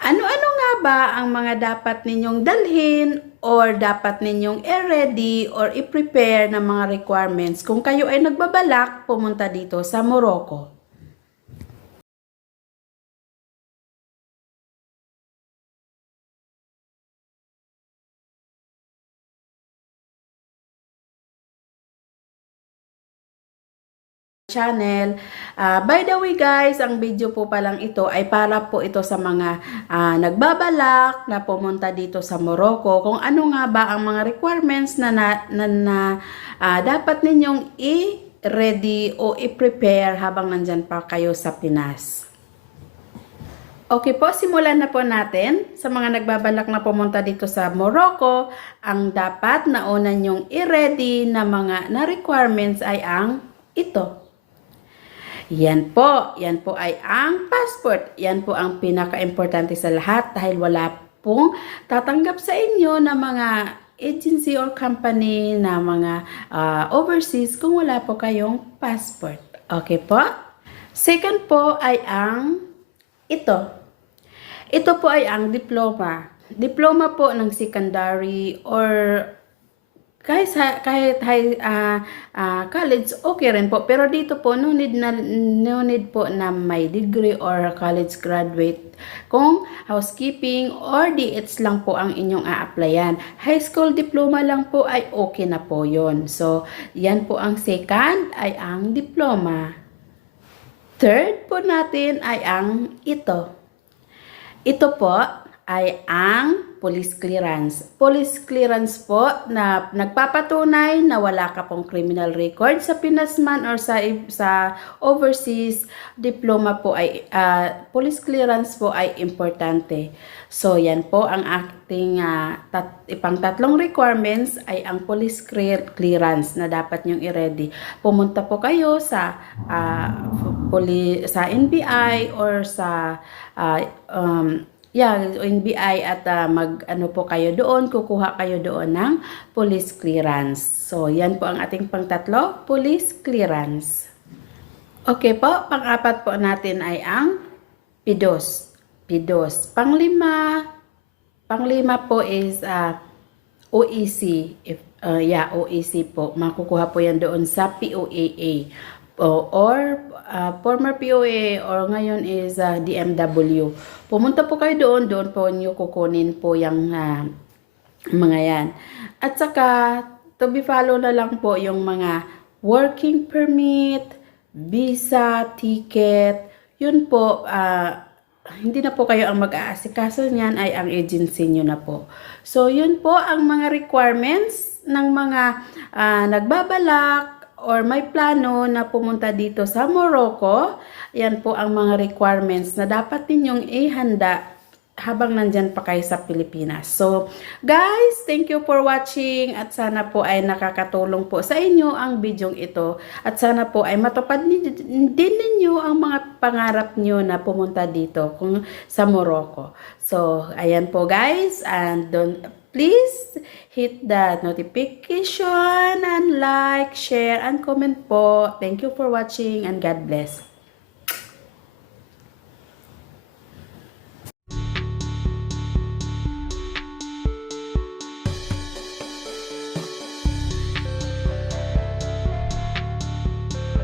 Ano-ano nga ba ang mga dapat ninyong dalhin or dapat ninyong i-ready or i-prepare na mga requirements kung kayo ay nagbabalak pumunta dito sa Morocco? Channel. Ah, by the way guys, ang video po palang ito ay para po ito sa mga ah, nagbabalak na pumunta dito sa Morocco. Kung ano nga ba ang mga requirements na, na, na, na, ah, dapat ninyong i-ready o i-prepare habang nandyan pa kayo sa Pinas. Okay po, simulan na po natin. Sa mga nagbabalak na pumunta dito sa Morocco, ang dapat na una nyong i-ready na mga na requirements ay ang ito. Yan po, yan po ay ang passport. Yan po ang pinaka-importante sa lahat dahil wala pong tatanggap sa inyo na mga agency or company na mga ah, overseas kung wala po kayong passport. Okay po? Second po ay ang ito. Ito po ay ang diploma. Diploma po ng secondary or kahit kahit high ah, ah, college okay rin po. Pero dito po no need na no need po na may degree or college graduate kung housekeeping or DH lang po ang inyong a-applyan. High school diploma lang po ay okay na po yon so yan po ang second ay ang diploma. Third po natin ay ang ito. Ito po ay ang police clearance. Police clearance po na nagpapatunay na wala ka pong criminal record sa Pinas man or sa sa overseas diploma po ay ah, police clearance po ay importante. So yan po ang ating ah, tat, ipang tatlong requirements ay ang police clear, clearance na dapat nyong i-ready. Pumunta po kayo sa ah, poli, sa NBI or sa ah, um, yeah, NBI at ah, mag ano po kayo doon, kukuha kayo doon ng police clearance. So, yan po ang ating pangtatlo, police clearance. Okay po, pang-apat po natin ay ang PIDOS. PIDOS. Panglima, panglima po is ah, OEC. If, uh, yeah, OEC po. Makukuha po yan doon sa POAA. O, or uh, former POA or ngayon is uh, DMW. Pumunta po kayo doon, doon po nyo kukunin po yung uh, mga yan. At saka, to be follow na lang po yung mga working permit, visa, ticket, yun po, ah, hindi na po kayo ang mag-aasikaso niyan ay ang agency nyo na po. So, yun po ang mga requirements ng mga ah, nagbabalak or may plano na pumunta dito sa Morocco. Yan po ang mga requirements na dapat ninyong ihanda habang nandyan pa kayo sa Pilipinas. So, guys, thank you for watching at sana po ay nakakatulong po sa inyo ang bidyong ito at sana po ay matupad din ninyo ang mga pangarap nyo na pumunta dito kung sa Morocco. So, ayan po guys and don't please hit the notification and like, share, and comment po. Thank you for watching and God bless.